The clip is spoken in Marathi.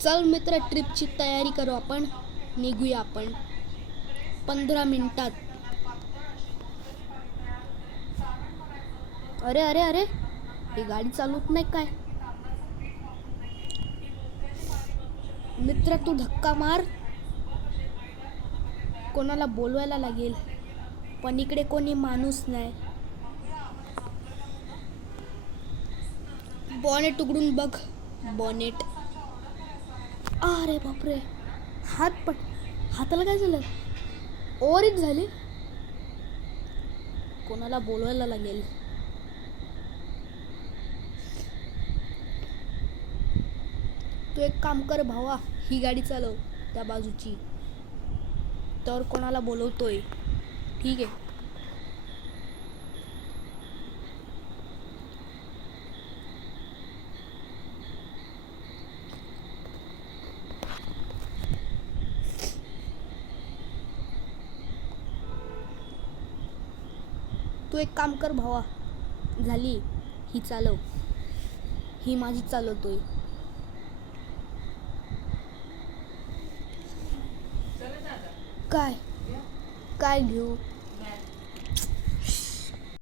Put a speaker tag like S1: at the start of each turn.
S1: चल मित्र ट्रिपची तयारी करू आपण. निघूया आपण. पंधरा मिनिटात. अरे अरे अरे. ही गाडी चालवत नाही काय? मित्र तू धक्का मार. कोणाला बोलवायला लागेल पण इकडे कोणी माणूस नाही. बॉनेट उघडून बघ. बॉनेट अरे बापरे. हात पण हाताला काय झालं? ओरिट झाली? कोणाला बोलवायला लागेल? तू एक काम कर भावा ही गाडी चालव त्या बाजूची. तर कोणाला बोलवतोय? ठीक आहे. तू एक काम कर भावा. झाली. ही चालव. ही माझी चालवतोय. काय? काय घेऊ?